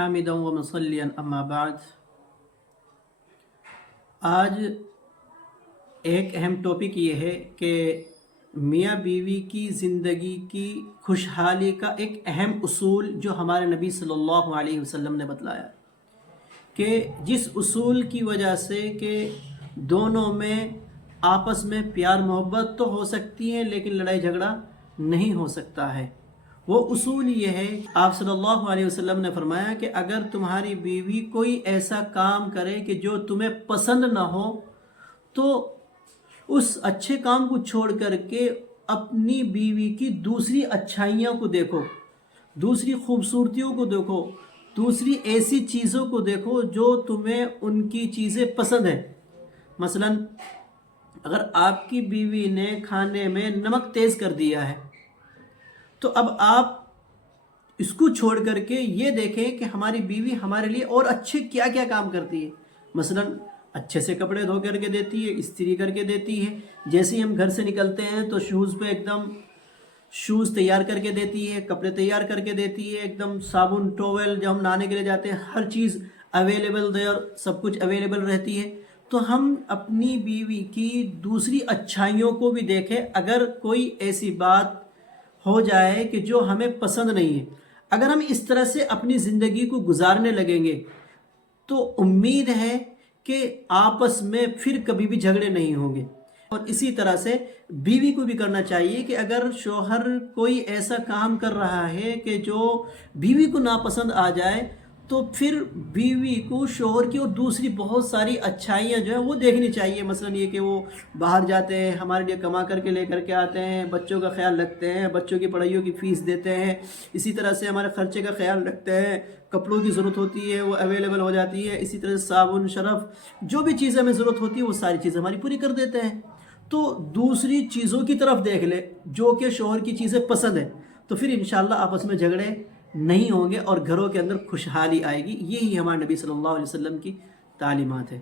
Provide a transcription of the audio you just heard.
حامدا و مصلیا اما بعد۔ آج ایک اہم ٹاپک یہ ہے کہ میاں بیوی کی زندگی کی خوشحالی کا ایک اہم اصول جو ہمارے نبی صلی اللہ علیہ وسلم نے بتلایا کہ جس اصول کی وجہ سے کہ دونوں میں آپس میں پیار محبت تو ہو سکتی ہے لیکن لڑائی جھگڑا نہیں ہو سکتا ہے۔ وہ اصول یہ ہے، آپ صلی اللہ علیہ وسلم نے فرمایا کہ اگر تمہاری بیوی کوئی ایسا کام کرے کہ جو تمہیں پسند نہ ہو تو اس اچھے کام کو چھوڑ کر کے اپنی بیوی کی دوسری اچھائیوں کو دیکھو، دوسری خوبصورتیوں کو دیکھو، دوسری ایسی چیزوں کو دیکھو جو تمہیں ان کی چیزیں پسند ہیں۔ مثلا اگر آپ کی بیوی نے کھانے میں نمک تیز کر دیا ہے تو اب آپ اس کو چھوڑ کر کے یہ دیکھیں کہ ہماری بیوی ہمارے لیے اور اچھے کیا کیا کام کرتی ہے۔ مثلا اچھے سے کپڑے دھو کر کے دیتی ہے، استری کر کے دیتی ہے، جیسے ہی ہم گھر سے نکلتے ہیں تو شوز پہ ایک دم شوز تیار کر کے دیتی ہے، کپڑے تیار کر کے دیتی ہے، ایک دم صابن ٹاول جب ہم نہانے کے لیے جاتے ہیں ہر چیز اویلیبل دیر، سب کچھ اویلیبل رہتی ہے۔ تو ہم اپنی بیوی کی دوسری اچھائیوں کو بھی دیکھیں، اگر کوئی ایسی بات ہو جائے کہ جو ہمیں پسند نہیں ہے، اگر ہم اس طرح سے اپنی زندگی کو گزارنے لگیں گے تو امید ہے کہ آپس میں پھر کبھی بھی جھگڑے نہیں ہوں گے۔ اور اسی طرح سے بیوی کو بھی کرنا چاہیے کہ اگر شوہر کوئی ایسا کام کر رہا ہے کہ جو بیوی کو ناپسند آ جائے تو پھر بیوی کو شوہر کی اور دوسری بہت ساری اچھائیاں جو ہیں وہ دیکھنی چاہیے۔ مثلا یہ کہ وہ باہر جاتے ہیں، ہمارے لیے کما کر کے لے کر کے آتے ہیں، بچوں کا خیال رکھتے ہیں، بچوں کی پڑھائیوں کی فیس دیتے ہیں، اسی طرح سے ہمارے خرچے کا خیال رکھتے ہیں، کپڑوں کی ضرورت ہوتی ہے وہ اویلیبل ہو جاتی ہے، اسی طرح سے صابن شرف جو بھی چیزیں ہمیں ضرورت ہوتی ہے وہ ساری چیزیں ہماری پوری کر دیتے ہیں۔ تو دوسری چیزوں کی طرف دیکھ لے جو کہ شوہر کی چیزیں پسند ہیں، تو پھر انشاءاللہ آپس میں جھگڑے نہیں ہوں گے اور گھروں کے اندر خوشحالی آئے گی۔ یہی ہمارے نبی صلی اللہ علیہ وسلم کی تعلیمات ہے۔